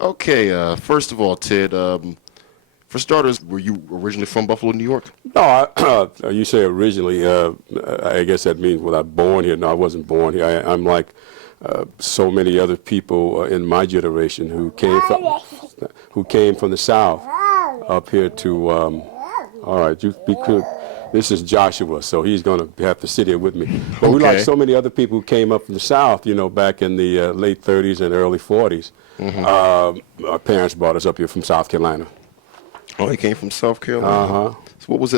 Okay, first of all, Ted, for starters, were you originally from Buffalo, New York? No, you say originally. I guess that means was I born here? No, I wasn't born here. I'm like so many other people in my generation who came from the South up here to. All right, you be cool. This is Joshua, so he's going to have to sit here with me. But we like so many other people who came up from the South, you know, back in the late 30s and early 40s. Our parents brought us up here from South Carolina. Oh, you came from South Carolina. So what was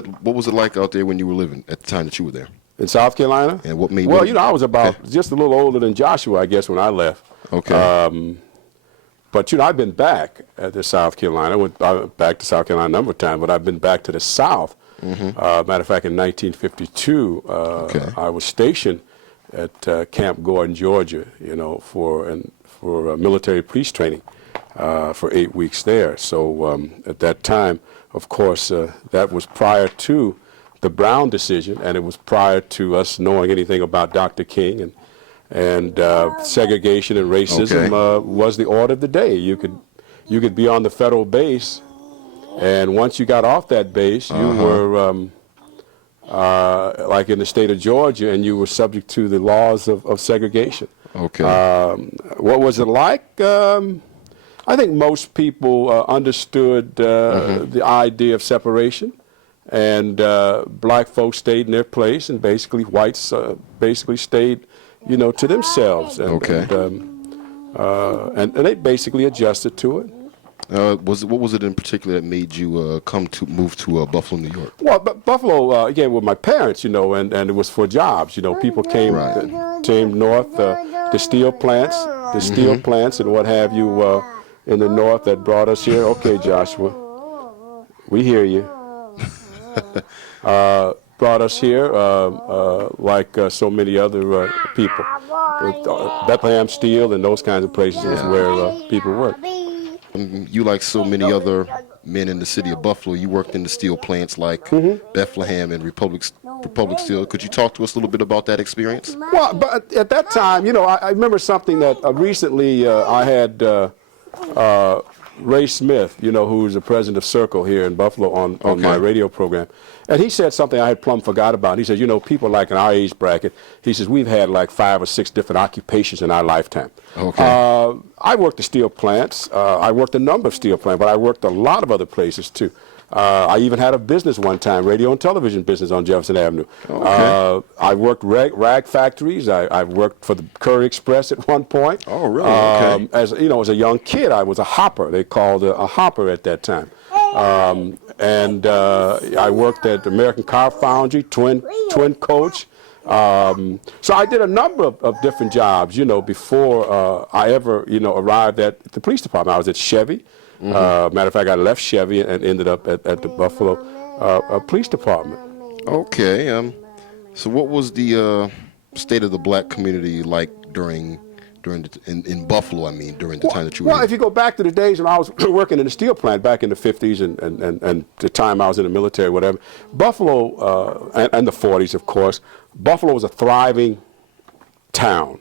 it like out there when you were living at the time that you were there? In South Carolina? And what made Well, you know, I was about just a little older than Joshua, I guess, when I left. Okay. But, you know, I've been back to South Carolina. I went back to South Carolina a number of times, but I've been back to the South. Matter of fact, in 1952, I was stationed at Camp Gordon, Georgia, you know, for military police training for 8 weeks there. So at that time, of course, that was prior to the Brown decision, and it was prior to us knowing anything about Dr. King, and segregation and racism was the order of the day. You could be on the federal base, and once you got off that base, you were like in the state of Georgia, and you were subject to the laws of segregation. Okay. What was it like? I think most people understood the idea of separation, and black folks stayed in their place, and basically whites basically stayed, you know, to themselves. And, and they basically adjusted to it. What was it in particular that made you move to Buffalo, New York? Well, Buffalo, again, with my parents, you know, and it was for jobs. You know, people came north, the steel plants, and what have you in the north that brought us here. Okay, Joshua, we hear you. Brought us here like so many other people. Bethlehem Steel and those kinds of places is where people work. You, like so many other men in the city of Buffalo, you worked in the steel plants like Bethlehem and Republic Steel. Could you talk to us a little bit about that experience? Well, but at that time, you know, I remember something that recently I had Ray Smith, you know, who's the president of Circle here in Buffalo on my radio program. And he said something I had plumb forgot about. He said, you know, people like in our age bracket, he says, we've had like 5 or 6 different occupations in our lifetime. I worked the steel plants. I worked a number of steel plants, but I worked a lot of other places too. I even had a business one time, radio and television business on Jefferson Avenue. I worked rag factories. I worked for the Curry Express at one point. Oh, really? As you know, as a young kid, I was a hopper. They called a hopper at that time. And I worked at American Car Foundry, Twin Coach. So I did a number of different jobs, you know, before I ever, you know, arrived at the police department. I was at Chevy. Matter of fact, I left Chevy and ended up at the Buffalo Police Department. Okay. So what was the state of the black community like in Buffalo, during the time that you were Well, if you go back to the days when I was working in the steel plant back in the 50s and the time I was in the military, whatever, Buffalo, and the 40s, of course, Buffalo was a thriving town.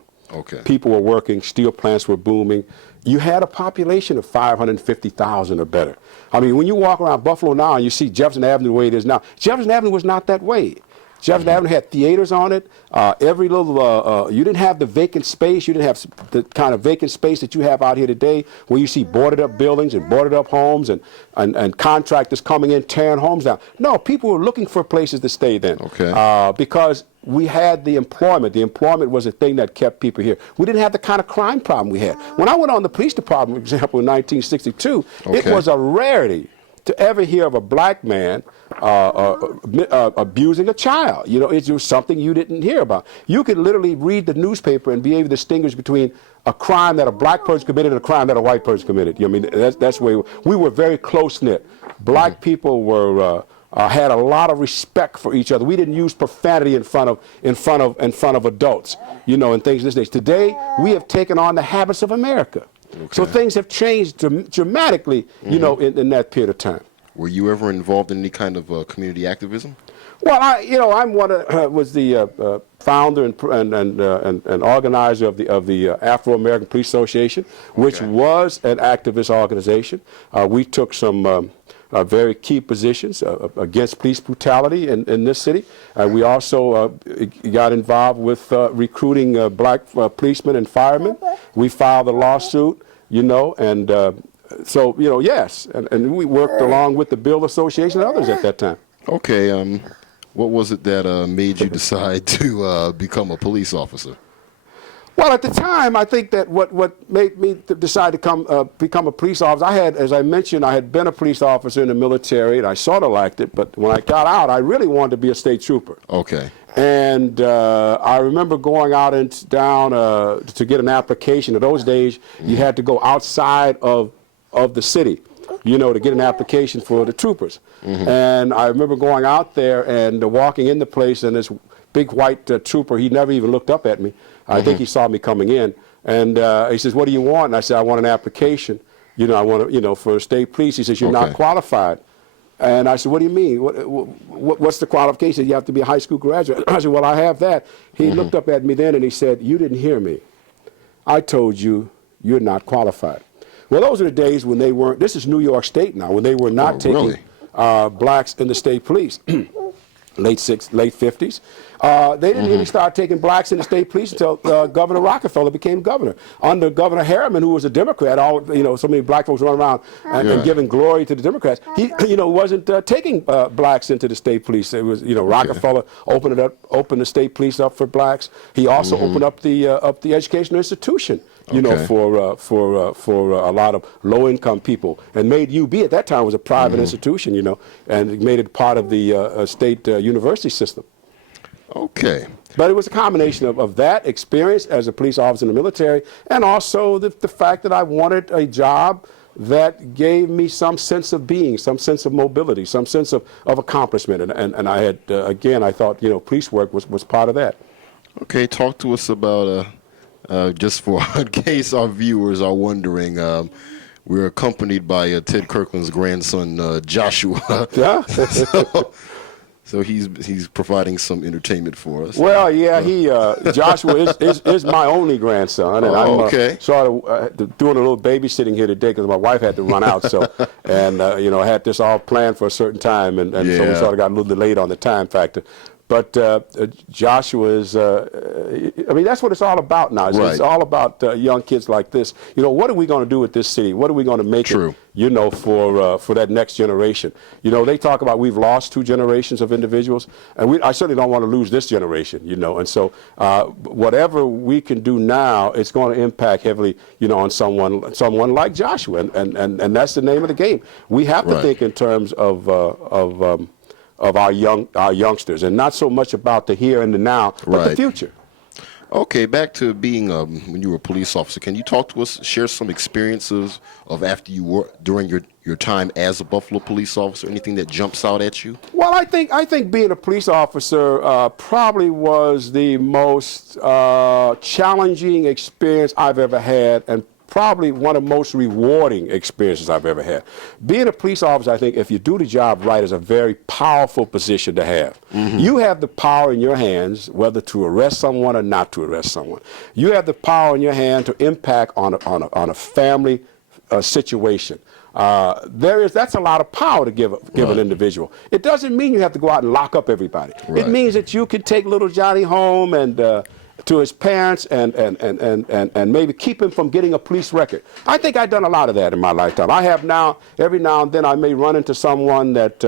People were working, steel plants were booming. You had a population of 550,000 or better. I mean, when you walk around Buffalo now and you see Jefferson Avenue the way it is now, Jefferson Avenue was not that way. Jefferson Avenue had theaters on it. Every little, you didn't have the vacant space. You didn't have the kind of vacant space that you have out here today, where you see boarded up buildings and boarded up homes and contractors coming in tearing homes down. No, people were looking for places to stay then. Because we had the employment. The employment was the thing that kept people here. We didn't have the kind of crime problem we had. When I went on the police department, for example, in 1962, it was a rarity to ever hear of a black man abusing a child. You know, it was something you didn't hear about. You could literally read the newspaper and be able to distinguish between a crime that a black person committed and a crime that a white person committed. You know, I mean, that's where we were very close-knit. Black people were had a lot of respect for each other. We didn't use profanity in front of adults, you know, and things of this nature. Today, we have taken on the habits of America. So things have changed dramatically, you know, in that period of time. Were you ever involved in any kind of community activism? Well, I'm was the founder and organizer of the Afro-American Police Association, which was an activist organization. We took some very key positions against police brutality in this city. We also got involved with recruiting black policemen and firemen. We filed a lawsuit, and so, yes, and we worked along with the Bill Association and others at that time. Okay, what was it that made you decide to become a police officer? Well, at the time, I think that what made me decide to become a police officer, as I mentioned, I had been a police officer in the military, and I sort of liked it, but when I got out, I really wanted to be a state trooper. Okay. And I remember going out and down to get an application. In those days, you had to go outside of the city, to get an application for the troopers. And I remember going out there and walking in the place, and this big white trooper, he never even looked up at me. I think he saw me coming in, and he says, "What do you want?" And I said, "I want an application. I want to, for state police." He says, "You're not qualified." And I said, "What do you mean? What's the qualification? You have to be a high school graduate." I said, "Well, I have that." He looked up at me then and he said, "You didn't hear me. I told you you're not qualified." Well, those are the days when they weren't. This is New York State now, when they were not taking blacks in the state police. Late 50s. They didn't really start taking blacks in the state police until Governor Rockefeller became governor. Under Governor Harriman, who was a Democrat, so many black folks run around and giving glory to the Democrats. He, wasn't taking blacks into the state police. It was, Rockefeller opened the state police up for blacks. He also opened up the educational institution. For a lot of low-income people, and made UB at that time was a private institution, and made it part of the state university system. Okay. But it was a combination of that experience as a police officer in the military, and also the fact that I wanted a job that gave me some sense of being, some sense of mobility, some sense of accomplishment, and I had again, I thought police work was part of that. Okay, talk to us about. Just for in case our viewers are wondering, we're accompanied by Ted Kirkland's grandson, Joshua. Yeah. So he's providing some entertainment for us. Well, yeah, Joshua is my only grandson, and I'm sort of doing a little babysitting here today because my wife had to run out. So, and I had this all planned for a certain time, and so we sort of got a little delayed on the time factor. But Joshua is, that's what it's all about now. It's all about young kids like this. What are we going to do with this city? What are we going to make it, for that next generation? They talk about we've lost 2 generations of individuals, and I certainly don't want to lose this generation, And so whatever we can do now, it's going to impact heavily, on someone like Joshua, and that's the name of the game. We have to think in terms of our youngsters, and not so much about the here and the now, but the future. Okay, back to being when you were a police officer. Can you talk to us, share some experiences of after you were during your time as a Buffalo police officer? Anything that jumps out at you? Well, I think being a police officer probably was the most challenging experience I've ever had, and probably one of the most rewarding experiences I've ever had. Being a police officer, I think, if you do the job right, is a very powerful position to have. You have the power in your hands whether to arrest someone or not to arrest someone. You have the power in your hand to impact on a family situation. That's a lot of power to give an individual. It doesn't mean you have to go out and lock up everybody. It means that you can take little Johnny home and to his parents and maybe keep him from getting a police record. I think I've done a lot of that in my lifetime. I have now, every now and then I may run into someone that,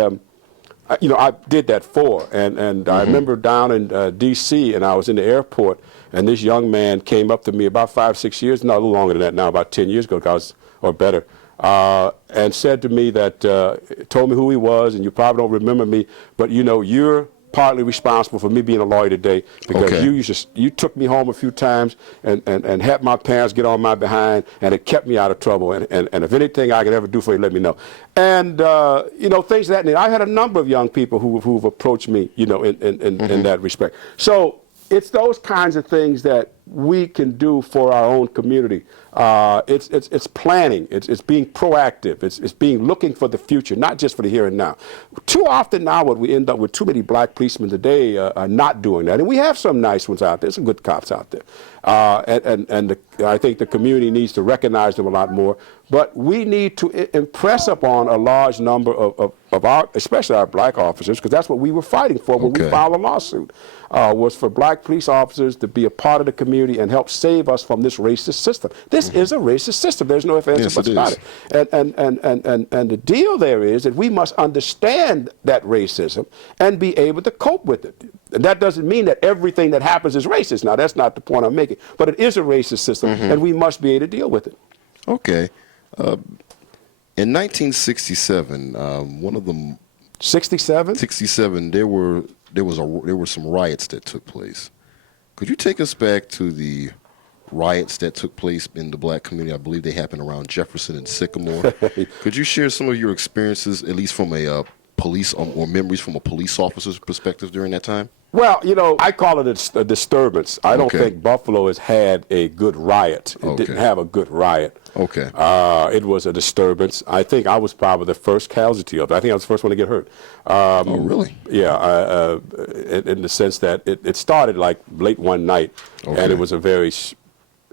I did that for. And I remember down in D.C. and I was in the airport, and this young man came up to me about 5, 6 years, no, a little longer than that now, about 10 years ago, or better, and said to me that, told me who he was, and you probably don't remember me, but you're partly responsible for me being a lawyer today because you took me home a few times and helped my parents get on my behind, and it kept me out of trouble. And if anything I could ever do for you, let me know. And things of that nature. I had a number of young people who've approached me, in that respect. So it's those kinds of things that we can do for our own community. It's planning. It's being proactive. It's being looking for the future, not just for the here and now. Too often now, what we end up with, too many black policemen today are not doing that, and we have some nice ones out there, some good cops out there, I think the community needs to recognize them a lot more. But we need to impress upon a large number of our, especially our black officers, because that's what we were fighting for when we filed a lawsuit, was for black police officers to be a part of the community and help save us from this racist system. This is a racist system. There's no ifs, ands, or buts about it. And the deal there is that we must understand that racism and be able to cope with it. And that doesn't mean that everything that happens is racist. Now, that's not the point I'm making. But it is a racist system, and we must be able to deal with it. Okay. In 1967, one of them. 67? 67. There were some riots that took place. Could you take us back to the riots that took place in the black community? I believe they happened around Jefferson and Sycamore. Could you share some of your experiences, at least from a police or memories from a police officer's perspective during that time? Well, I call it a disturbance. I don't think Buffalo has had a good riot. It didn't have a good riot. Okay. It was a disturbance. I think I was probably the first casualty of it. I think I was the first one to get hurt. Oh, really? Yeah, in the sense that it started like late one night, and it was a very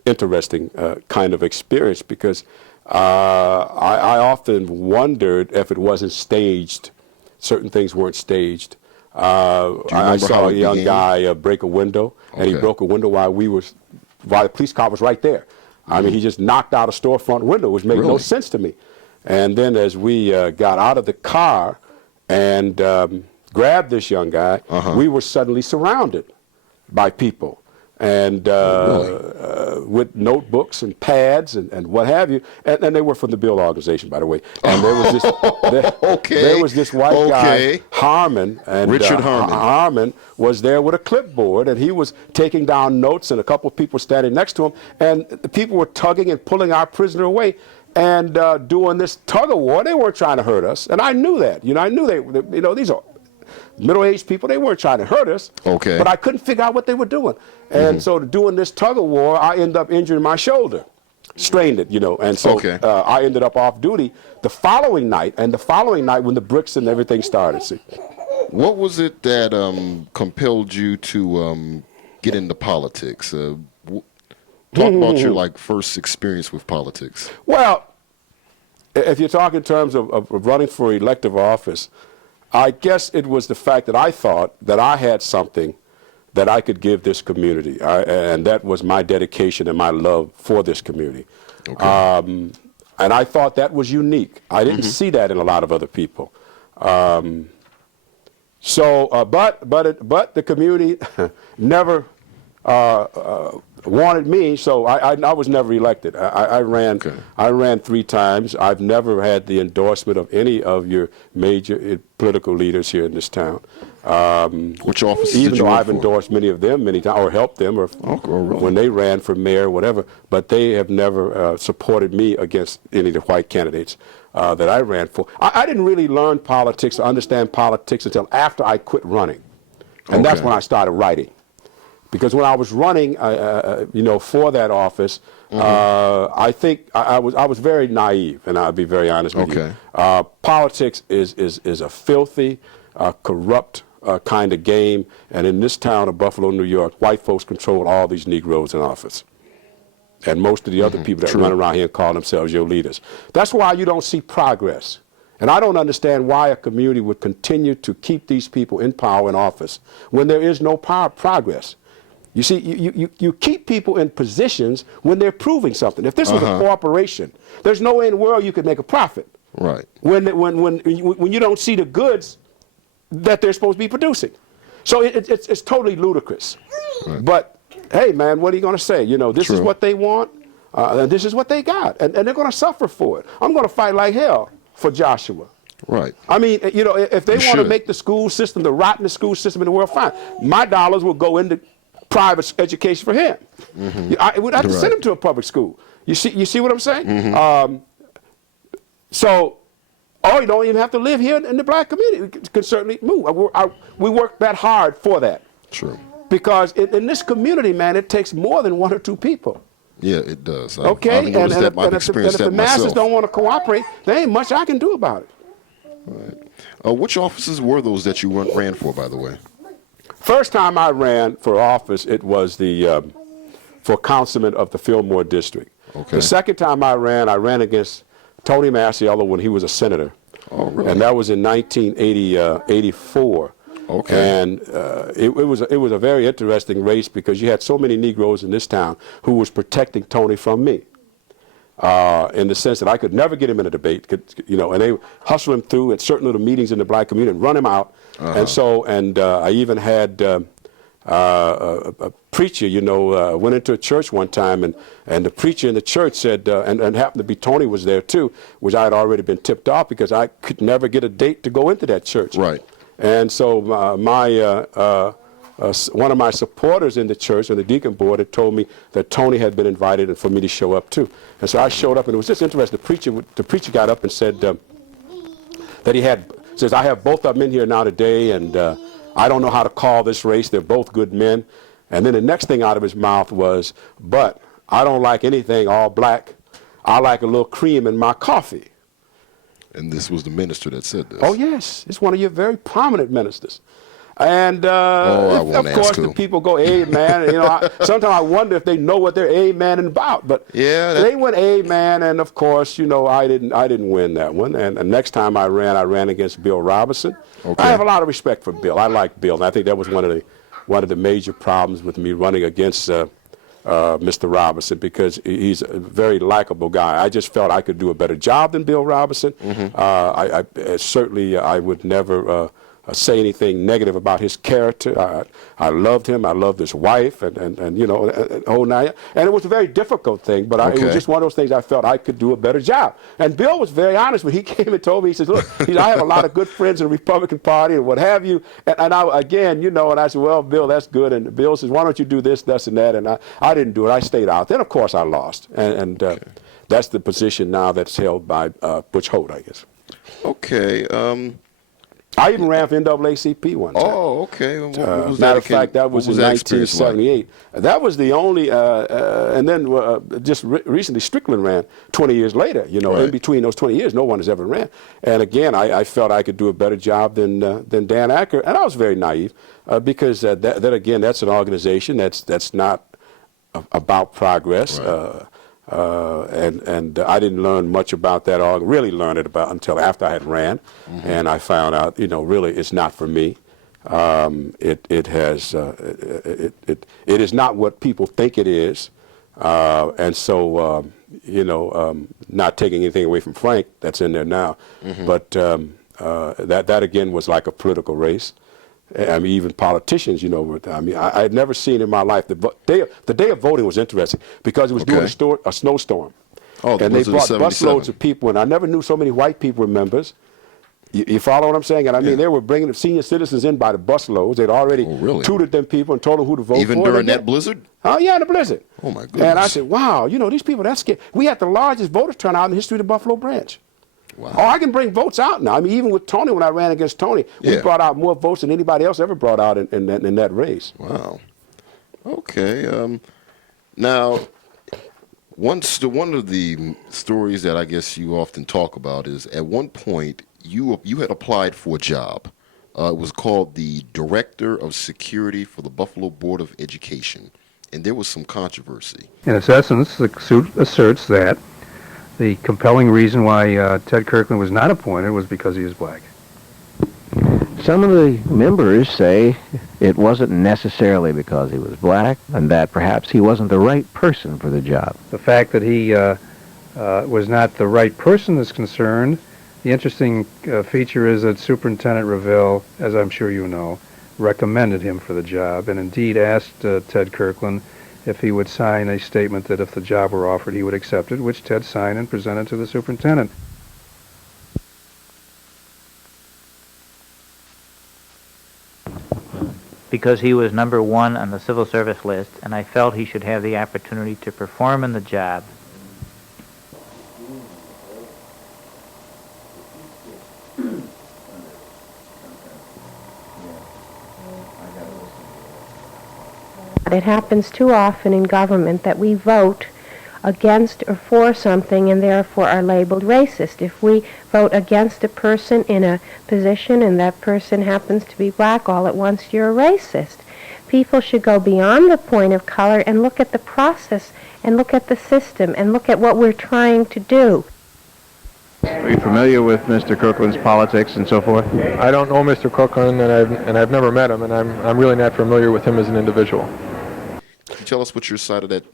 interesting kind of experience because I often wondered if it wasn't staged. Certain things weren't staged. I saw a young guy break a window, and he broke a window while the police car was right there. I mean, he just knocked out a storefront window, which made no sense to me. And then as we got out of the car and grabbed this young guy, we were suddenly surrounded by people. And with notebooks and pads and what have you, and they were from the Bill organization, by the way. And there was this, there was this white guy, Harmon, and Richard Harmon. Harmon was there with a clipboard, and he was taking down notes, and a couple of people standing next to him, and the people were tugging and pulling our prisoner away. And doing this tug of war, they weren't trying to hurt us, and I knew that. I knew these are middle-aged people. They weren't trying to hurt us. But I couldn't figure out what they were doing. And so doing this tug of war, I ended up injuring my shoulder, strained it, and so I ended up off duty the following night, and the following night when the bricks and everything started. See. What was it that compelled you to get into politics? Talk about your first experience with politics. Well, if you're talking in terms of running for elective office, I guess it was the fact that I thought that I had something that I could give this community, and that was my dedication and my love for this community. And I thought that was unique. I didn't see that in a lot of other people. But the community never wanted me, so I was never elected. I ran 3 times. I've never had the endorsement of any of your major political leaders here in this town. Which offices even did you though run I've for? endorsed many of them many times, or helped them, or really? when they ran for mayor, or whatever, but they have never supported me against any of the white candidates that I ran for. I didn't really learn politics or understand politics until after I quit running, and that's when I started writing. Because when I was running, for that office, I think I was very naive, and I'll be very honest with you. Politics is a filthy, corrupt kind of game, and in this town of Buffalo, New York, white folks control all these Negroes in office, and most of the other people that run around here and call themselves your leaders. That's why you don't see progress. And I don't understand why a community would continue to keep these people in power in office when there is no progress. You see, you keep people in positions when they're proving something. If this was a corporation, there's no way in the world you could make a profit. Right. When you don't see the goods that they're supposed to be producing. So it's totally ludicrous. Right. But, hey, man, what are you going to say? This is what they want, and this is what they got. And they're going to suffer for it. I'm going to fight like hell for Joshua. Right. I mean, if they want to make the school system the rottenest school system in the world, fine. My dollars will go into private education for him. I would have to send him to a public school. You see what I'm saying? You don't even have to live here in the black community. You can certainly move. We work that hard for that. True. Because in this community, man, it takes more than 1 or 2 people. Yeah, it does. Okay, I've noticed that. I've if experienced the that masses myself. don't want to cooperate, there ain't much I can do about it. Right. Which offices were those that you ran for, by the way? First time I ran for office, it was for councilman of the Fillmore district. Okay. The second time I ran against Tony Masiello when he was a senator. Oh, really? And that was in 1984. Okay. And it was a very interesting race because you had so many Negroes in this town who was protecting Tony from me. In the sense that I could never get him in a debate, and they hustle him through at certain little meetings in the black community and run him out. And I even had a preacher, went into a church one time, and the preacher in the church said, and happened to be Tony was there too, which I had already been tipped off because I could never get a date to go into that church. Right. And so one of my supporters in the church on the deacon board had told me that Tony had been invited and for me to show up too. And so I showed up, and it was just interesting. The preacher got up and said that says, I have both of them in here now today, and I don't know how to call this race. They're both good men. And then the next thing out of his mouth was, but I don't like anything all black. I like a little cream in my coffee. And this was the minister that said this? Oh, yes. It's one of your very prominent ministers. And, of course, the people go, amen. Sometimes I wonder if they know what they're amening about. But they went amen, and, of course, I didn't win that one. And next time I ran against Bill Robinson. Okay. I have a lot of respect for Bill. I like Bill, and I think that was one of the major problems with me running against Mr. Robinson, because he's a very likable guy. I just felt I could do a better job than Bill Robinson. Mm-hmm. Certainly I would never say anything negative about his character. I loved him. I loved his wife, and whole nine. And it was a very difficult thing, but it was just one of those things I felt I could do a better job. And Bill was very honest when he came and told me. He says, "Look, I have a lot of good friends in the Republican Party and what have you." And I and I said, "Well, Bill, that's good." And Bill says, "Why don't you do this, and that?" And I didn't do it. I stayed out. Then, of course, I lost, and that's the position now that's held by Butch Holt, I guess. Okay. I even ran for NAACP one time. Oh, okay. Matter of fact, that was in 1978. Like? That was the only, and then just recently Strickland ran 20 years later. Right. In between those 20 years, no one has ever ran. And again, I felt I could do a better job than Dan Acker, and I was very naive because that again, that's an organization that's not about progress. Right. And I didn't learn much about that, or really learn it about until after I had ran, and I found out, really it's not for me. It is not what people think it is, and so not taking anything away from Frank, that's in there now, but that again was like a political race. I mean, even politicians, I had never seen in my life, the day of voting was interesting because it was during a snowstorm. Oh, and they brought busloads of people, and I never knew so many white people were members. You follow what I'm saying? And I mean, they were bringing the senior citizens in by the busloads. They'd already tutored them people and told them who to vote for. Even during that blizzard? Oh, yeah, the blizzard. Oh, my goodness. And I said, wow, these people, that's scary. We had the largest voter turnout in the history of the Buffalo branch. Wow. Oh, I can bring votes out now. I mean, even with Tony, when I ran against Tony, we brought out more votes than anybody else ever brought out in that race. Wow. Okay. Now, one of the stories that I guess you often talk about is at one point you had applied for a job. It was called the Director of Security for the Buffalo Board of Education, and there was some controversy. In its essence, the suit asserts that the compelling reason why Ted Kirkland was not appointed was because he was black. Some of the members say it wasn't necessarily because he was black, and that perhaps he wasn't the right person for the job. The fact that he was not the right person is concerned. The interesting feature is that Superintendent Revelle, as I'm sure you know, recommended him for the job, and indeed asked Ted Kirkland if he would sign a statement that if the job were offered, he would accept it, which Ted signed and presented to the superintendent. Because he was number one on the civil service list, and I felt he should have the opportunity to perform in the job. It happens too often in government that we vote against or for something and therefore are labeled racist. If we vote against a person in a position and that person happens to be black, all at once you're a racist. People should go beyond the point of color and look at the process and look at the system and look at what we're trying to do. Are you familiar with Mr. Kirkland's politics and so forth? I don't know Mr. Kirkland, and I've never met him, and I'm really not familiar with him as an individual. Can you tell us what your side of that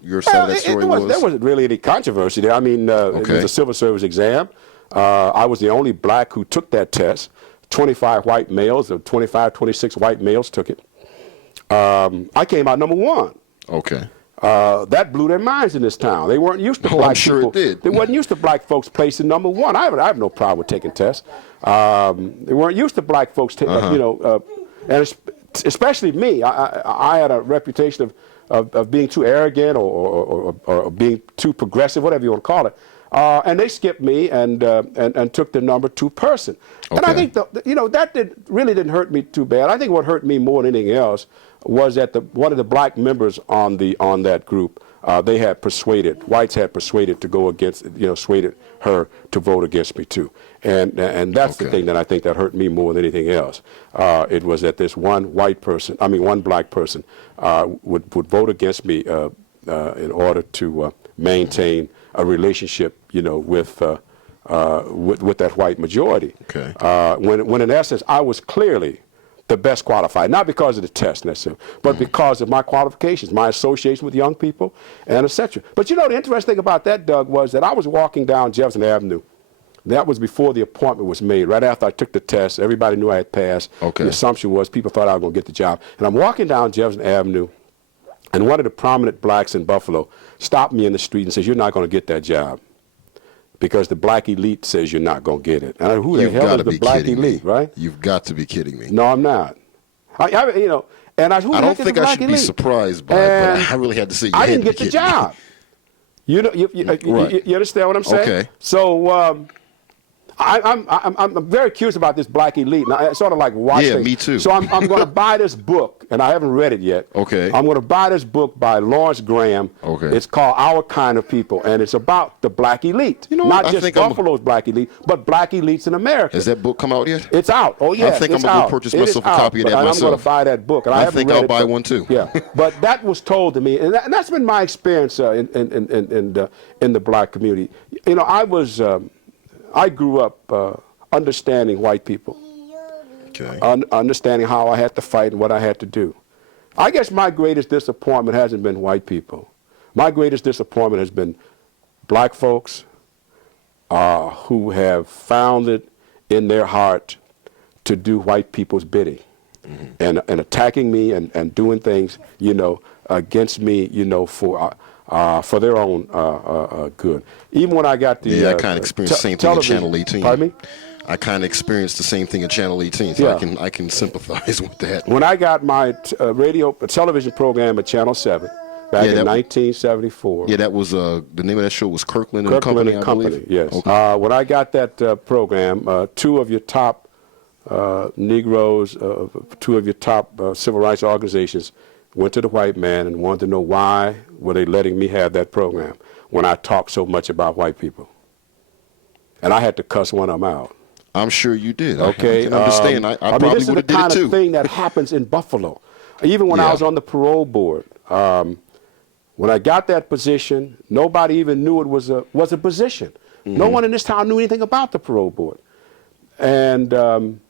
story was? There wasn't really any controversy there. I mean, it was a civil service exam. I was the only black who took that test. 25 white males, or 25, 26 white males took it. I came out number 1. Okay. That blew their minds in this town. They weren't used to black I'm sure people. it did. They weren't used to black folks placing number 1. I have no problem with taking tests. They weren't used to black folks, and especially me. I had a reputation of being too arrogant or being too progressive, whatever you want to call it. And they skipped me and took the number 2 person. Okay. And I think that really didn't hurt me too bad. I think what hurt me more than anything else was that one of the black members on that group, whites had persuaded to go against, persuaded her to vote against me too. And that's the thing that I think that hurt me more than anything else. It was that this one black person would vote against me in order to maintain a relationship, with that white majority. Okay. When in essence I was clearly the best qualified, not because of the test necessarily, but because of my qualifications, my association with young people, and etc. But the interesting thing about that, Doug, was that I was walking down Jefferson Avenue. That was before the appointment was made. Right after I took the test, everybody knew I had passed. Okay. The assumption was people thought I was going to get the job. And I'm walking down Jefferson Avenue, and one of the prominent blacks in Buffalo stopped me in the street and says, "You're not going to get that job because the black elite says you're not going to get it." And who the hell is the black elite, right? You've got to be kidding me. No, I'm not. I don't think I should be surprised by it, but I really had to say I didn't get the job. You understand what I'm saying? Okay. So I'm very curious about this black elite. Now, it's sort of like watching. Yeah, me too. So I'm going to buy this book, and I haven't read it yet. Okay. I'm going to buy this book by Lawrence Graham. Okay. It's called Our Kind of People, and it's about the black elite. Not just Buffalo's black elite, but black elites in America. Has that book come out yet? It's out. Oh, yeah. I think I'm going to go purchase myself a copy of that myself. I'm going to buy that book. And I think I'll buy one too. Yeah. But that was told to me, and that's been my experience in the black community. I grew up understanding white people, understanding how I had to fight and what I had to do. I guess my greatest disappointment hasn't been white people. My greatest disappointment has been black folks who have found it in their heart to do white people's bidding, and attacking me and doing things, against me, for their own good. Even when I got the I kind of experienced the same thing in Channel 18. Pardon me? I kind of experienced the same thing in Channel 18, so I can sympathize with that. When I got my television program at Channel 7 back in 1974. Yeah, that was the name of that show was Kirkland and Company, I believe. Yes. Okay. When I got that program, 2 of your top Negroes, 2 of your top civil rights organizations went to the white man and wanted to know why were they letting me have that program when I talked so much about white people. And I had to cuss one of them out. I'm sure you did. Okay. I can understand. I probably this is would the have did it too. kind of thing that happens in Buffalo. Even when I was on the parole board, when I got that position, nobody even knew it was a position. No one in this town knew anything about the parole board. And then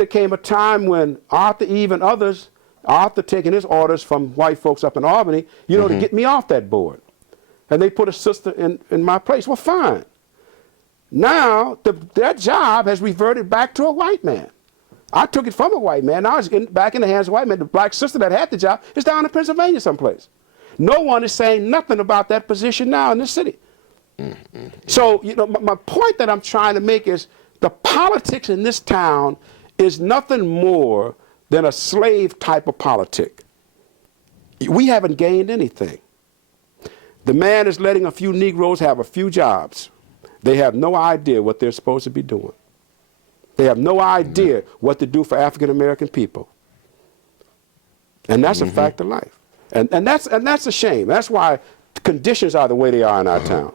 it came a time when Arthur Eve and others, Arthur taking his orders from white folks up in Albany, to get me off that board. And they put a sister in my place. Well, fine. Now, that job has reverted back to a white man. I took it from a white man. Now it's back in the hands of a white man. The black sister that had the job is down in Pennsylvania someplace. No one is saying nothing about that position now in this city. So, my point that I'm trying to make is the politics in this town is nothing more than a slave type of politic. We haven't gained anything. The man is letting a few Negroes have a few jobs. They have no idea what they're supposed to be doing. They have no idea what to do for African American people. And that's a fact of life. And that's a shame. That's why conditions are the way they are in our town.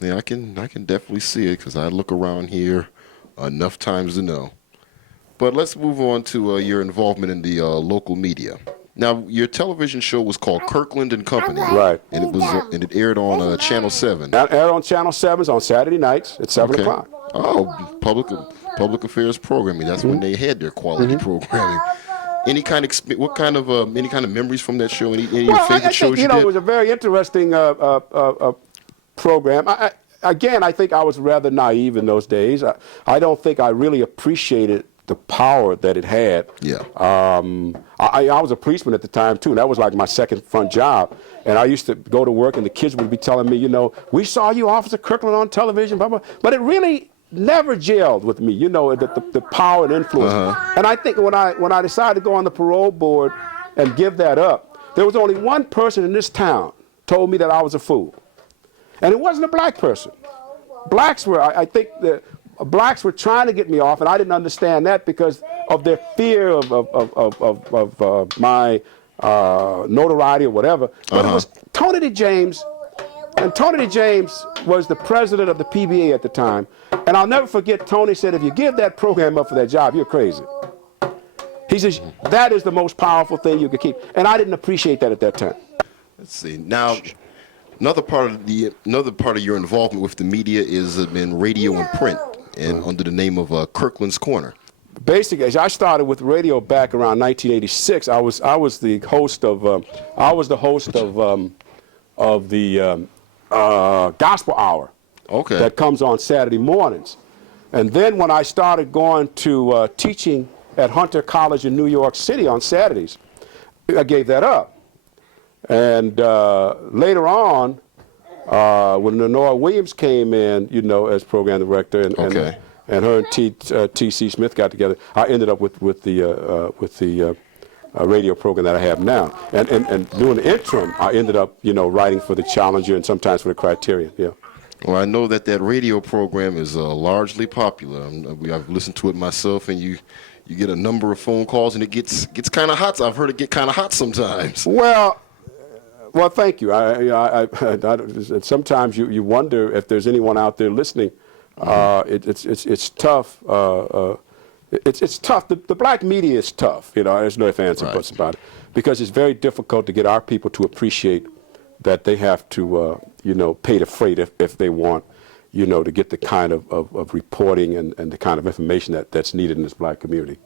Yeah, I can definitely see it because I look around here enough times to know. But let's move on to your involvement in the local media. Now, your television show was called Kirkland and Company, Right? And it aired on Channel 7. It aired on Channel 7 on Saturday nights at 7 o'clock. Oh, public affairs programming. That's when they had their quality programming. Any kind of memories from that show? Any of your favorite shows you did? It was a very interesting program. I think I was rather naive in those days. I don't think I really appreciated the power that it had. Yeah. I was a policeman at the time too, and that was like my second front job. And I used to go to work, and the kids would be telling me, we saw you, Officer Kirkland, on television, blah, blah. But it really never gelled with me, the power and influence. And I think when I decided to go on the parole board and give that up, there was only one person in this town told me that I was a fool, and it wasn't a black person. Blacks were, I think the blacks were trying to get me off, and I didn't understand that because of their fear of my notoriety or whatever. But it was Tony D. James, and Tony D. James was the president of the PBA at the time. And I'll never forget, Tony said, if you give that program up for that job, you're crazy. He says, that is the most powerful thing you could keep. And I didn't appreciate that at that time. Let's see. Now, another part of your involvement with the media is in radio and print, and under the name of Kirkland's Corner. Basically, as I started with radio back around 1986, I was the host of the Gospel Hour. Okay. That comes on Saturday mornings. And then when I started going to teaching at Hunter College in New York City on Saturdays, I gave that up. And later on, when Lenora Williams came in, as program director, and her and T.C. Smith got together, I ended up with the radio program that I have now. And doing the interim, I ended up, writing for the Challenger and sometimes for the Criterion. Yeah. Well, I know that radio program is largely popular. I've listened to it myself, and you get a number of phone calls, and it gets kind of hot. I've heard it get kind of hot sometimes. Well, thank you. Sometimes you wonder if there's anyone out there listening. It's tough. It's tough. The black media is tough. There's no ifs, ands, and buts about it, because it's very difficult to get our people to appreciate that they have to, pay the freight if they want, to get the kind of reporting and the kind of information that's needed in this black community.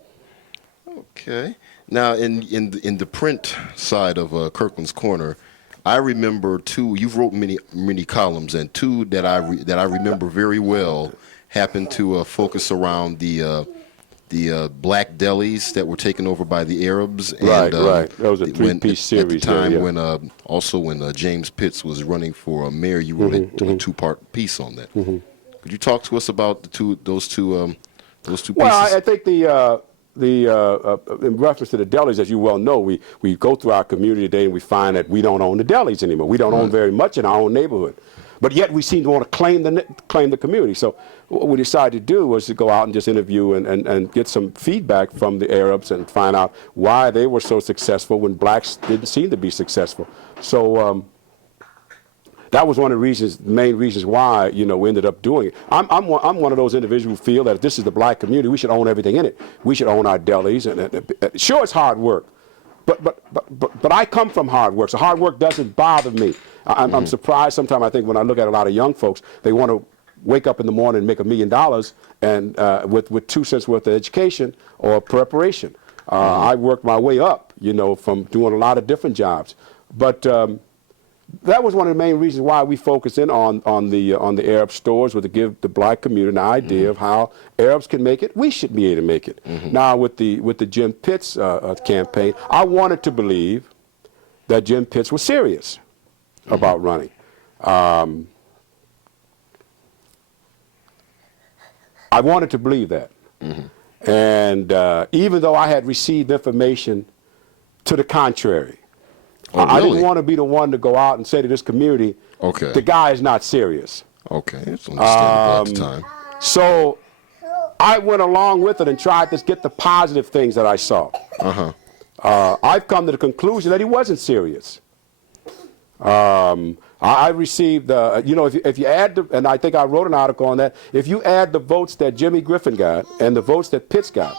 Okay. Now, in the print side of Kirkland's Corner, I remember you've wrote many columns, and two that I remember very well happened to focus around the black delis that were taken over by the Arabs. Right. That was a three-piece series. At the time when James Pitts was running for mayor, you wrote a two-part piece on that. Could you talk to us about those two pieces? Well, I think in reference to the delis, as you well know, we go through our community today and we find that we don't own the delis anymore. We don't own very much in our own neighborhood. But yet we seem to want to claim the community. So what we decided to do was to go out and just interview and get some feedback from the Arabs and find out why they were so successful when blacks didn't seem to be successful. So that was one of the main reasons why we ended up doing it. I'm one of those individuals who feel that if this is the black community, we should own everything in it. We should own our delis, and sure, it's hard work. But I come from hard work, so hard work doesn't bother me. I'm surprised sometimes. I think when I look at a lot of young folks, they want to wake up in the morning and make $1 million and with 2 cents worth of education or preparation. I worked my way up, from doing a lot of different jobs. But that was one of the main reasons why we focus in on the Arab stores, was to give the black community an idea of how Arabs can make it. We should be able to make it. Now with the Jim Pitts campaign, I wanted to believe that Jim Pitts was serious about running. I wanted to believe that. And even though I had received information to the contrary, I didn't want to be the one to go out and say to this community, the guy is not serious. Okay, it's understandable at the time. So I went along with it and tried to get the positive things that I saw. I've come to the conclusion that he wasn't serious. I received, if you add, and I think I wrote an article on that, if you add the votes that Jimmy Griffin got and the votes that Pitts got,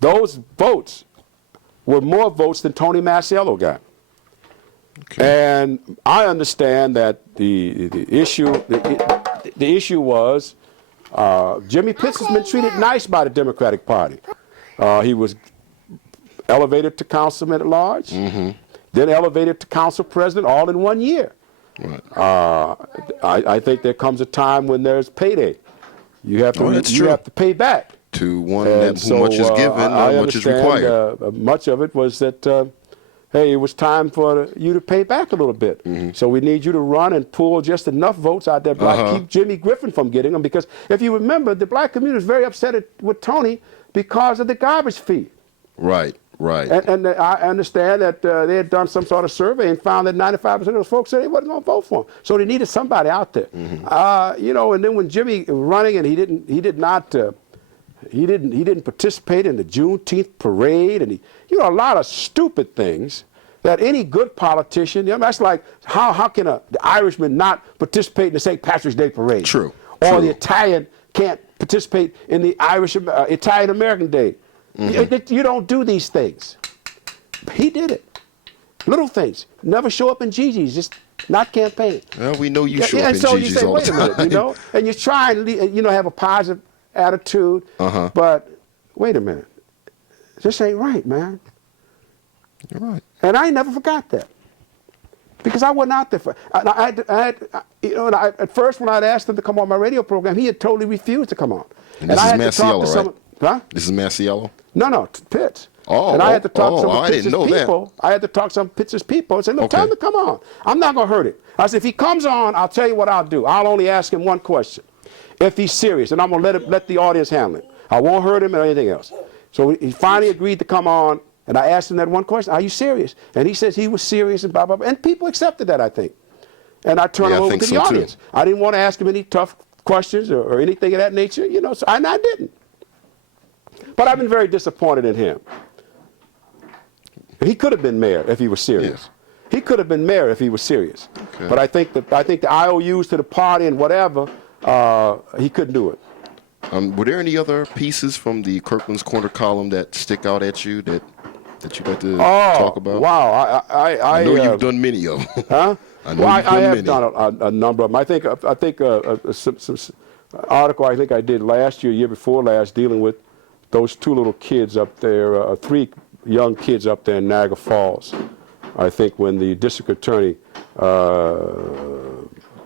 those votes were more votes than Tony Masiello got. Okay. And I understand that the issue was Jimmy Pitts has been treated nice by the Democratic Party. He was elevated to councilman at large, then elevated to council president, all in 1 year. Right. I think there comes a time when there's payday. You have to you have to pay back. To one that who much is given, much is required. Much of it was that, hey, it was time for you to pay back a little bit. So we need you to run and pull just enough votes out there, keep Jimmy Griffin from getting them. Because if you remember, the black community was very upset with Tony because of the garbage fee. Right. Right. And I understand that they had done some sort of survey and found that 95% of those folks said they wasn't going to vote for him. So they needed somebody out there. And then when Jimmy was running and he didn't participate in the Juneteenth parade, and a lot of stupid things that any good politician, that's like how can the Irishman not participate in the St. Patrick's Day parade? True. Or the Italian can't participate in the Italian American Day. You don't do these things. He did it. Little things. Never show up in Gigi's, just not campaign. Well, we know you show up in so Gigi's you say, all wait the time. a minute, and you try and have a positive attitude, but wait a minute, this ain't right, man. You're right. And I never forgot that, because I wasn't out there for. At first when I'd asked him to come on my radio program, he had totally refused to come on. And this is Masiello, right? Huh? This is Masiello? No, Pitts. Oh, and I had to talk to some of I didn't know people. that. I had to talk to some Pitts' people and say, look, tell him to come on. I'm not going to hurt him. I said, if he comes on, I'll tell you what I'll do. I'll only ask him one question. If he's serious, and I'm going to let the audience handle it. I won't hurt him or anything else. So he finally agreed to come on, and I asked him that one question, are you serious? And he says he was serious and blah, blah, blah. And people accepted that, I think. And I turned him over to the audience. Too. I didn't want to ask him any tough questions or anything of that nature, so and I didn't. But I've been very disappointed in him. He could have been mayor if he was serious. Yeah. He could have been mayor if he was serious. Okay. But I think the IOUs to the party and whatever, he couldn't do it. Were there any other pieces from the Kirkland's Corner column that stick out at you that you'd like to talk about? Wow, I know you've done many of them. Huh? I have done a number of them. I think some article I think I did last year before last, dealing with those two little kids up there, 3 young kids up there in Niagara Falls. I think when the district attorney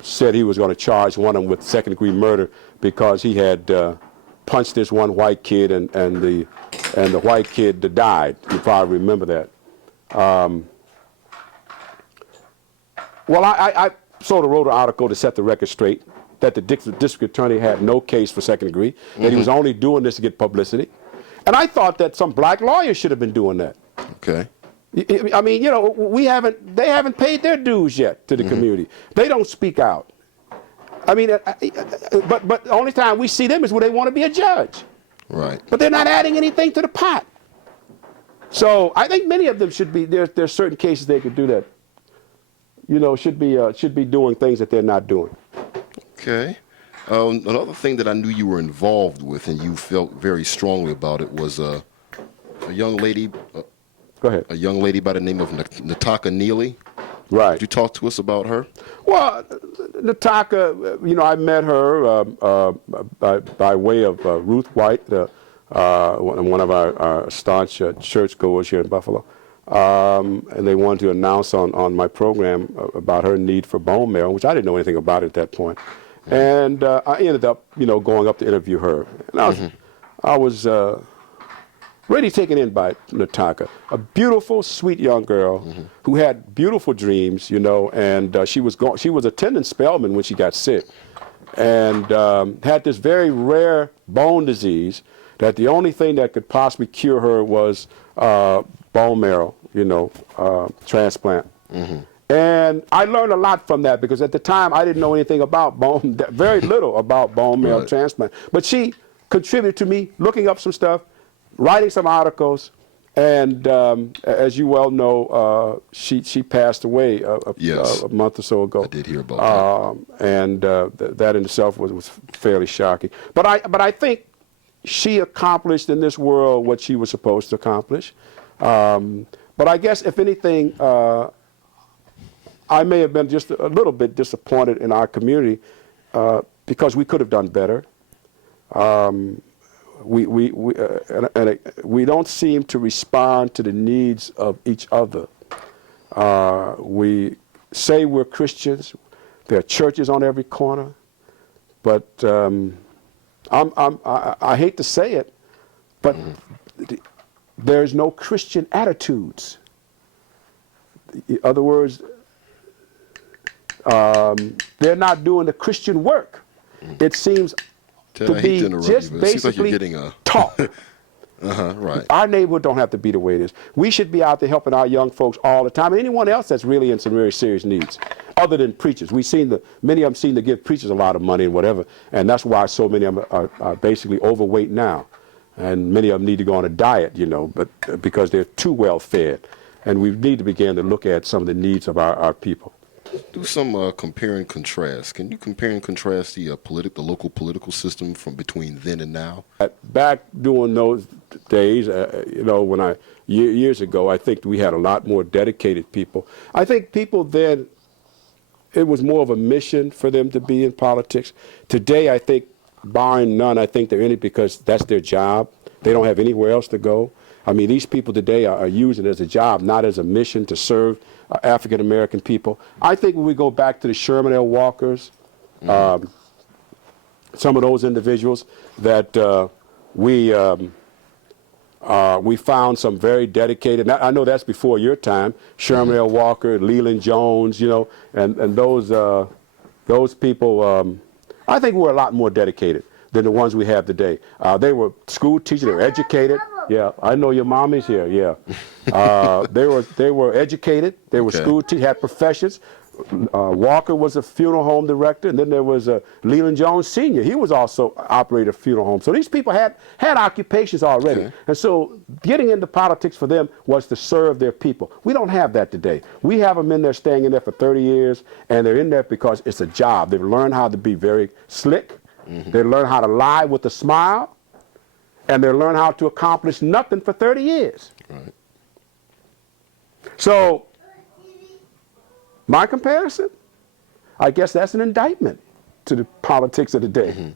said he was going to charge one of them with second-degree murder because he had punched this one white kid and the white kid died. You probably remember that. Well, I sort of wrote an article to set the record straight that the district attorney had no case for second degree, that he was only doing this to get publicity. And I thought that some black lawyers should have been doing that. Okay. I mean, they haven't paid their dues yet to the community. They don't speak out. I mean, but the only time we see them is when they want to be a judge. Right. But they're not adding anything to the pot. So I think many of them should be, there's certain cases they could do that. Should be doing things that they're not doing. Okay. Another thing that I knew you were involved with and you felt very strongly about it was a young lady. Go ahead. A young lady by the name of Nataka Neely. Right. Could you talk to us about her? Well, Nataka, I met her by way of Ruth White, one of our staunch churchgoers here in Buffalo. And they wanted to announce on my program about her need for bone marrow, which I didn't know anything about at that point. And I ended up, going up to interview her. And I was really taken in by Nataka, a beautiful, sweet young girl who had beautiful dreams, and she was attending Spelman when she got sick, and had this very rare bone disease that the only thing that could possibly cure her was bone marrow, transplant. And I learned a lot from that because at the time I didn't know anything about very little about bone marrow transplant. But she contributed to me looking up some stuff, writing some articles, And as you well know, she passed away a month or so ago. I did hear about that. And that in itself was fairly shocking. But I think she accomplished in this world what she was supposed to accomplish. But I guess, if anything, I may have been just a little bit disappointed in our community because we could have done better. We don't seem to respond to the needs of each other. We say we're Christians. There are churches on every corner, but I hate to say it, but there's no Christian attitudes. In other words, they're not doing the Christian work. It seems Ted, to I hate be to interrupt just you, but it seems like basically you're getting talk. Right. Our neighborhood don't have to be the way it is. We should be out there helping our young folks all the time, and anyone else that's really in some very serious needs, other than preachers. Many of them seem to give preachers a lot of money and whatever, and that's why so many of them are basically overweight now, and many of them need to go on a diet, but because they're too well fed, and we need to begin to look at some of the needs of our people. Do some compare and contrast. Can you compare and contrast the local political system from between then and now? Back during those days, years ago, I think we had a lot more dedicated people. I think people then, it was more of a mission for them to be in politics. Today, I think, barring none, I think they're in it because that's their job. They don't have anywhere else to go. I mean, these people today are using it as a job, not as a mission to serve African American people. I think when we go back to the Sherman L. Walkers, some of those individuals that we found some very dedicated. I know that's before your time. Sherman L. Walker, Leland Jones, and those people. I think were a lot more dedicated than the ones we have today. They were school teachers. They were educated. Yeah, I know your mommy's here. Yeah, they were educated. They were school teachers, had professions. Walker was a funeral home director, and then there was Leland Jones Sr. He was also operated a funeral home. So these people had occupations already, and so getting into politics for them was to serve their people. We don't have that today. We have them in there, staying in there for 30 years, and they're in there because it's a job. They've learned how to be very slick. They learn how to lie with a smile. And they learn how to accomplish nothing for 30 years. Right. So, my comparison, I guess that's an indictment to the politics of the day. You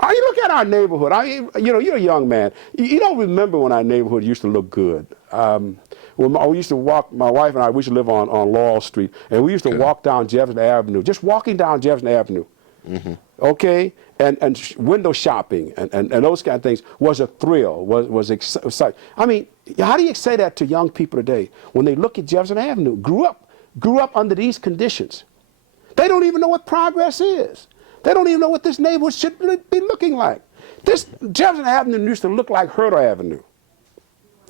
look at our neighborhood. You're a young man. You don't remember when our neighborhood used to look good. We used to walk, my wife and I, we used to live on Laurel Street, and we used to walk down Jefferson Avenue, just walking down Jefferson Avenue. Okay, and window shopping and those kind of things was a thrill, was exciting. I mean, how do you say that to young people today when they look at Jefferson Avenue, grew up under these conditions? They don't even know what progress is. They don't even know what this neighborhood should be looking like. This Jefferson Avenue used to look like Hurdle Avenue.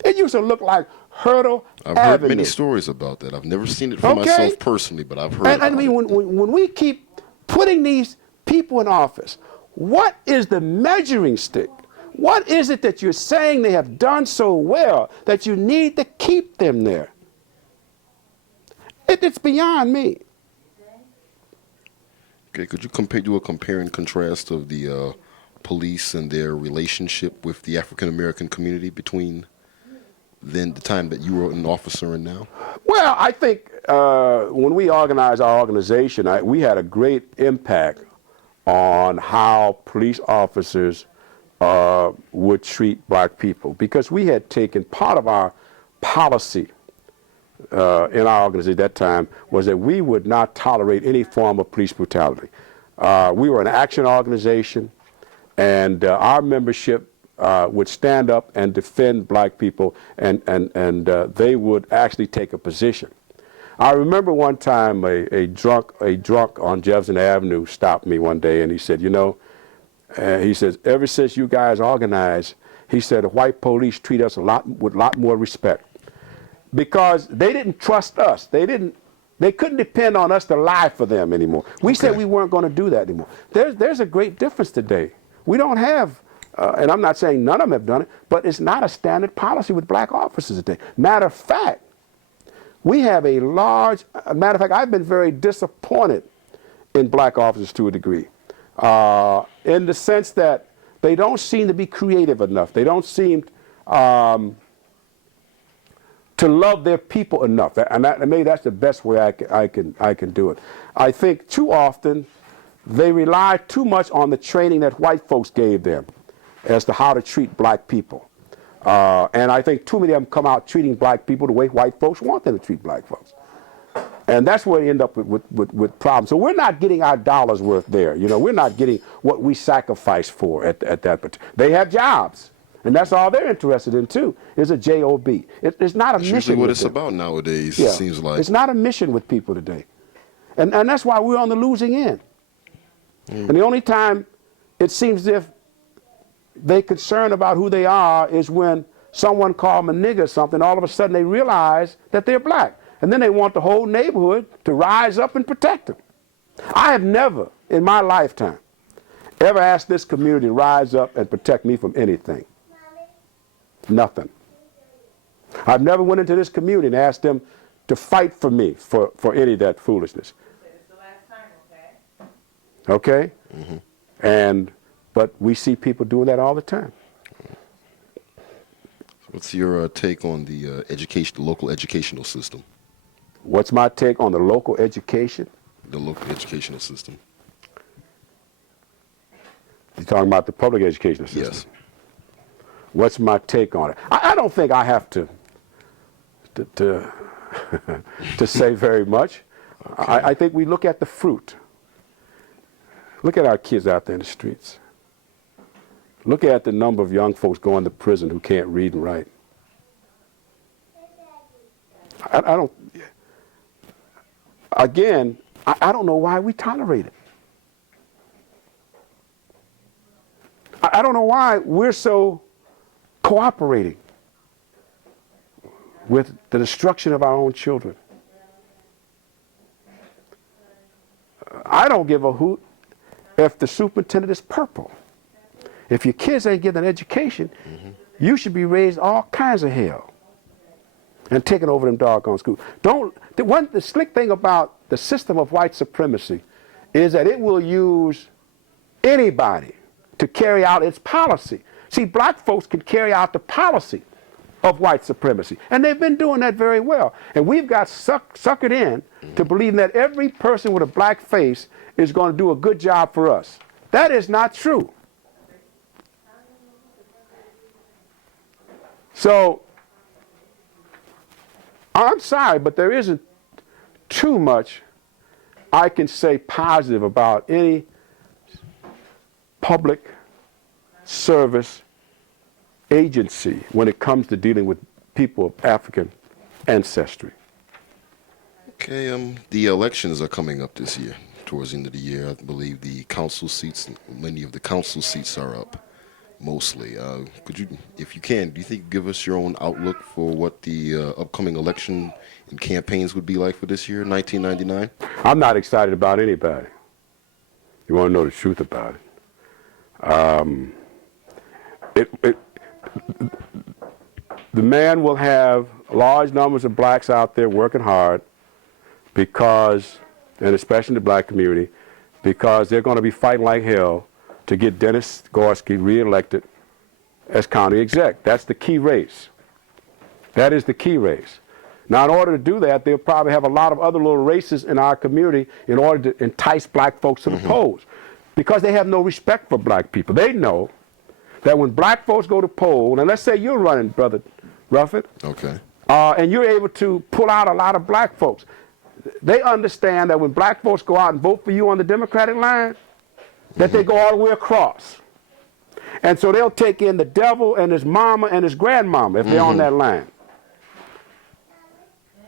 It used to look like Hurdle Avenue. I've heard many stories about that. I've never seen it for myself personally, but I've heard about it. I mean, when we keep putting these people in office, what is the measuring stick? What is it that you're saying they have done so well that you need to keep them there? It's beyond me. Okay, could you do a compare and contrast of the police and their relationship with the African American community between then the time that you were an officer and now? Well, I think when we organized our organization, we had a great impact on how police officers would treat black people, because we had taken part of our policy in our organization at that time was that we would not tolerate any form of police brutality. We were an action organization, and our membership would stand up and defend black people, and they would actually take a position. I remember one time a drunk on Jefferson Avenue stopped me one day, and he said, he says, ever since you guys organized, he said, the white police treat us with a lot more respect, because they didn't trust us. They couldn't depend on us to lie for them anymore. We said we weren't going to do that anymore. There's a great difference today. We don't have and I'm not saying none of them have done it, but it's not a standard policy with black officers today. Matter of fact, we have a large, matter of fact, I've been very disappointed in black officers to a degree, in the sense that they don't seem to be creative enough. They don't seem to love their people enough, and maybe that's the best way I can do it. I think too often they rely too much on the training that white folks gave them as to how to treat black people. And I think too many of them come out treating black people the way white folks want them to treat black folks. And that's where you end up with problems. So we're not getting our dollars worth there. You know, we're not getting what we sacrifice for at that. They have jobs, and that's all they're interested in too, is a job. It's not a mission. Usually what it's about nowadays, yeah. It seems like. It's not a mission with people today. And that's why we're on the losing end. And the only time it seems as if they're concerned about who they are is when someone calls them a nigger or something, all of a sudden they realize that they're black. And then they want the whole neighborhood to rise up and protect them. I have never, in my lifetime, ever asked this community to rise up and protect me from anything. Nothing. I've never went into this community and asked them to fight for me for any of that foolishness. It's the last time, okay? Okay? Mm-hmm. But we see people doing that all the time. What's your take on the local educational system? What's my take on the local education? The local educational system. You're talking about the public educational system? Yes. What's my take on it? I don't think I have to say very much. Okay. I think we look at the fruit. Look at our kids out there in the streets. Look at the number of young folks going to prison who can't read and write. I don't. Again, I don't know why we tolerate it. I don't know why we're so cooperating with the destruction of our own children. I don't give a hoot if the superintendent is purple. If your kids ain't getting an education, you should be raised all kinds of hell and taking over them doggone schools. The slick thing about the system of white supremacy is that it will use anybody to carry out its policy. See, black folks can carry out the policy of white supremacy, and they've been doing that very well. And we've got suckered in to believing that every person with a black face is going to do a good job for us. That is not true. So, I'm sorry, but there isn't too much I can say positive about any public service agency when it comes to dealing with people of African ancestry. Okay, the elections are coming up this year, towards the end of the year. I believe the council seats, many of the council seats are up, mostly. Could you, if you can, do you think give us your own outlook for what the upcoming election and campaigns would be like for this year, 1999? I'm not excited about anybody. You want to know the truth about it? The man will have large numbers of blacks out there working hard because, and especially the black community, because they're going to be fighting like hell to get Dennis Gorski reelected as county exec. That's the key race. That is the key race. Now, in order to do that, they'll probably have a lot of other little races in our community in order to entice black folks to the polls, because they have no respect for black people. They know that when black folks go to poll, and let's say you're running, Brother Rufford, okay, and you're able to pull out a lot of black folks, they understand that when black folks go out and vote for you on the Democratic line, that they go all the way across. And so they'll take in the devil and his mama and his grandmama if they're on that line.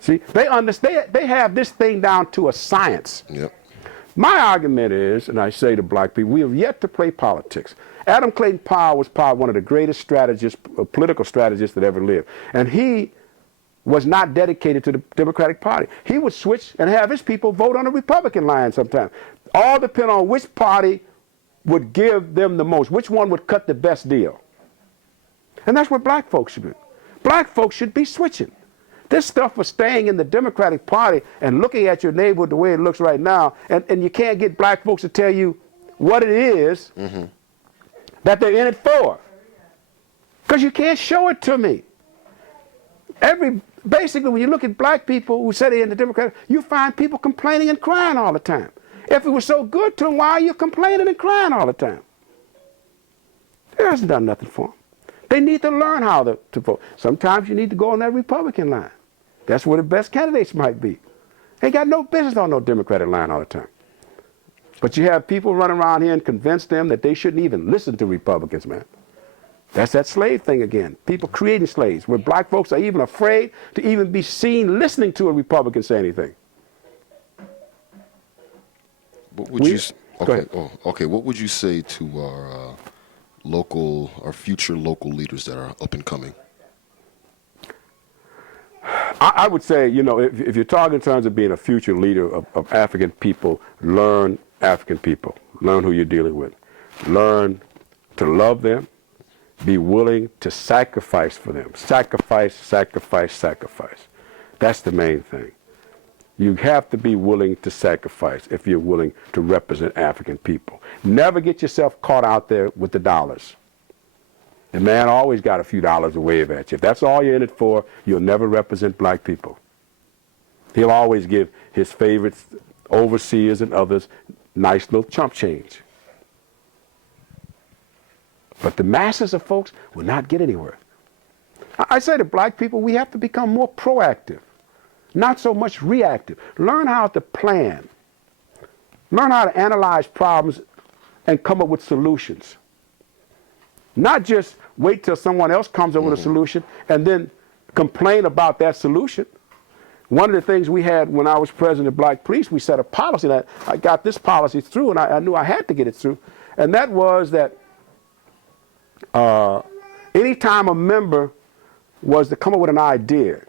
See, they understand, they have this thing down to a science. Yep. My argument is, and I say to black people, we have yet to play politics. Adam Clayton Powell was probably one of the greatest strategists, political strategists that ever lived. And he was not dedicated to the Democratic Party. He would switch and have his people vote on the Republican line sometimes. All depend on which party would give them the most? Which one would cut the best deal? And that's what black folks should be. Black folks should be switching. This stuff for staying in the Democratic Party and looking at your neighborhood the way it looks right now, and you can't get black folks to tell you what it is that they're in it for. Because you can't show it to me. Basically, when you look at black people who say they're in the Democratic, you find people complaining and crying all the time. If it was so good to them, why are you complaining and crying all the time? It hasn't done nothing for them. They need to learn how to vote. Sometimes you need to go on that Republican line. That's where the best candidates might be. They got no business on no Democratic line all the time. But you have people running around here and convince them that they shouldn't even listen to Republicans, man. That's that slave thing again. People creating slaves, where black folks are even afraid to even be seen listening to a Republican say anything. What would you? Okay. Okay. What would you say to our future local leaders that are up and coming? I would say, you know, if you're talking in terms of being a future leader of African people, learn African people. Learn who you're dealing with. Learn to love them. Be willing to sacrifice for them. Sacrifice, sacrifice, sacrifice. That's the main thing. You have to be willing to sacrifice if you're willing to represent African people. Never get yourself caught out there with the dollars. The man always got a few dollars to wave at you. If that's all you're in it for, you'll never represent black people. He'll always give his favorites, overseers and others, nice little chump change. But the masses of folks will not get anywhere. I say to black people, we have to become more proactive, not so much reactive. Learn how to plan. Learn how to analyze problems and come up with solutions. Not just wait till someone else comes up with a solution and then complain about that solution. One of the things we had when I was president of Black Police, we set a policy that I got this policy through, and I knew I had to get it through. And that was that anytime a member was to come up with an idea,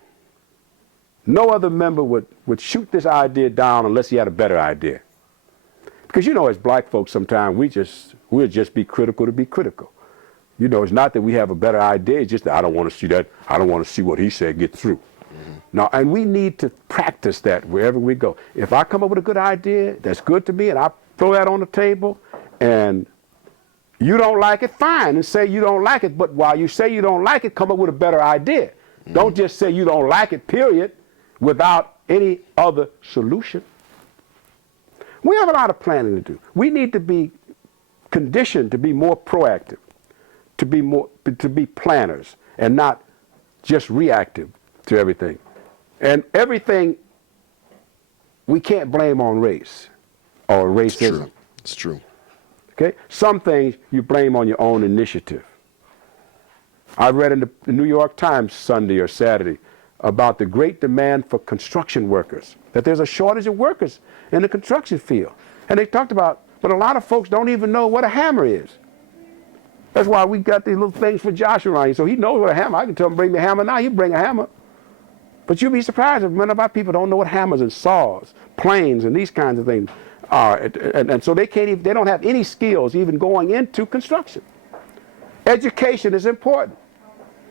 no other member would shoot this idea down unless he had a better idea. Because, you know, as black folks, sometimes we'll just be critical to be critical. You know, it's not that we have a better idea, it's just that I don't want to see that, I don't want to see what he said get through. Now, and we need to practice that wherever we go. If I come up with a good idea that's good to me and I throw that on the table and you don't like it, fine, and say you don't like it, but while you say you don't like it, come up with a better idea. Don't just say you don't like it, period, without any other solution. We have a lot of planning to do. We need to be conditioned to be more proactive, to be planners and not just reactive to everything. And everything we can't blame on race or racism. It's true. Okay? Some things you blame on your own initiative. I read in the New York Times Sunday or Saturday about the great demand for construction workers, that there's a shortage of workers in the construction field. And they talked about, but a lot of folks don't even know what a hammer is. That's why we got these little things for Joshua around here. So he knows what a hammer. I can tell him bring the hammer now. He'll bring a hammer. But you'll be surprised if many of our people don't know what hammers and saws, planes, and these kinds of things are. And so they don't have any skills even going into construction. Education is important.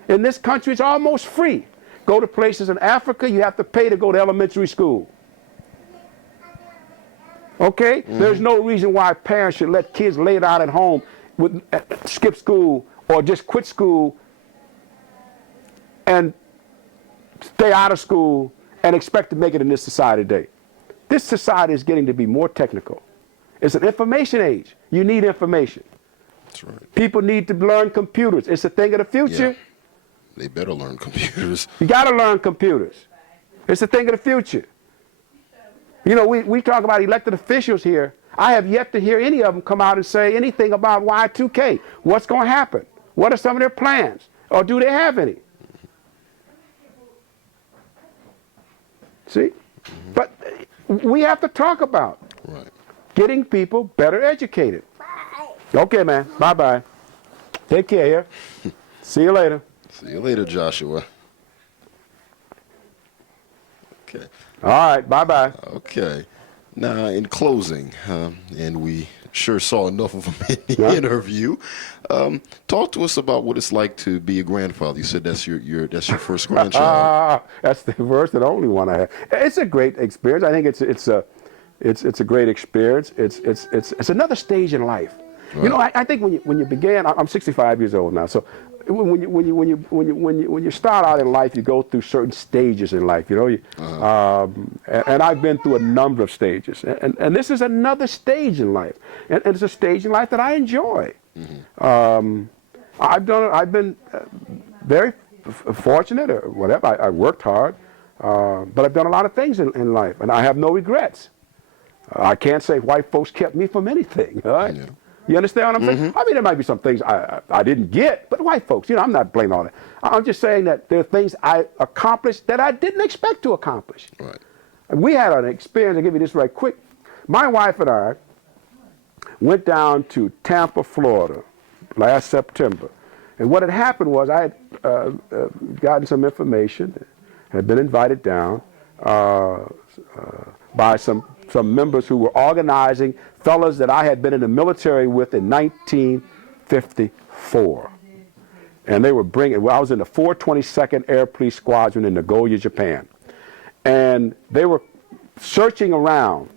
In this country, it's almost free. Go to places in Africa, you have to pay to go to elementary school. Okay? There's no reason why parents should let kids lay it out at home, skip school, or just quit school and stay out of school and expect to make it in this society today. This society is getting to be more technical. It's an information age. You need information. That's right. People need to learn computers. It's a thing of the future. Yeah. They better learn computers. You got to learn computers. It's a thing of the future. You know, we talk about elected officials here. I have yet to hear any of them come out and say anything about Y2K. What's going to happen? What are some of their plans? Or do they have any? See? But we have to talk about getting people better educated. Okay, man. Bye-bye. Take care here. See you later. See you later, Joshua. Okay. All right. Bye-bye. Okay. Now, in closing, and we sure saw enough of him in the interview. Talk to us about what it's like to be a grandfather. You said that's your first grandchild. That's the first and only one I had. It's a great experience. I think it's a great experience. It's another stage in life. Right. You know, I think when you began, I'm 65 years old now, so when you start out in life, you go through certain stages in life. You know, and I've been through a number of stages, and this is another stage in life, and it's a stage in life that I enjoy. Mm-hmm. I've been very fortunate, or whatever. I worked hard, but I've done a lot of things in life, and I have no regrets. I can't say white folks kept me from anything. All right. Yeah. You understand what I'm saying? Mm-hmm. I mean, there might be some things I didn't get, but white folks, you know, I'm not blaming all that. I'm just saying that there are things I accomplished that I didn't expect to accomplish. Right. And we had an experience, I'll give you this right quick. My wife and I went down to Tampa, Florida last September. And what had happened was I had gotten some information, had been invited down by some members who were organizing fellas that I had been in the military with in 1954. And they were bringing, I was in the 422nd Air Police Squadron in Nagoya, Japan. And they were searching around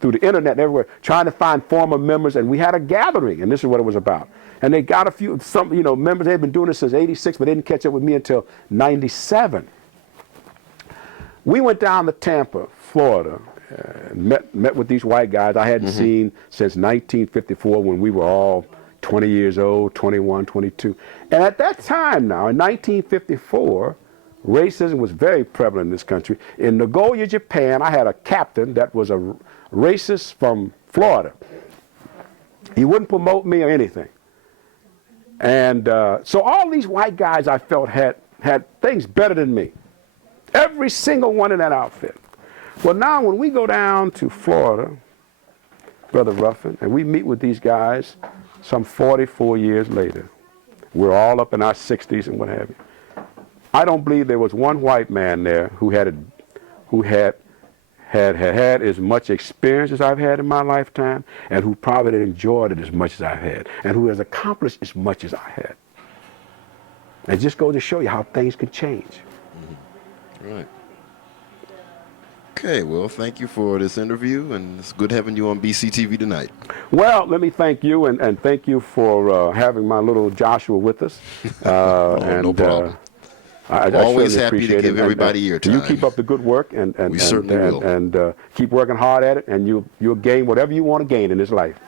through the internet everywhere, trying to find former members, and we had a gathering, and this is what it was about. And they got some members, they had been doing this since '86, but they didn't catch up with me until '97. We went down to Tampa, Florida, met with these white guys I hadn't seen since 1954 when we were all 20 years old, 21, 22. And at that time now, in 1954, racism was very prevalent in this country. In Nagoya, Japan, I had a captain that was a racist from Florida. He wouldn't promote me or anything. And so all these white guys I felt had things better than me. Every single one in that outfit. Well, now when we go down to Florida, Brother Ruffin, and we meet with these guys some 44 years later, we're all up in our 60s and what have you. I don't believe there was one white man there who had as much experience as I've had in my lifetime, and who probably enjoyed it as much as I've had, and who has accomplished as much as I had. It just goes to show you how things can change. Mm-hmm. Right. Okay, well, thank you for this interview, and it's good having you on BCTV tonight. Well, let me thank you, and thank you for having my little Joshua with us. No problem. I always happy to give everybody your time. You keep up the good work, and we certainly will. And keep working hard at it, and you'll gain whatever you want to gain in this life.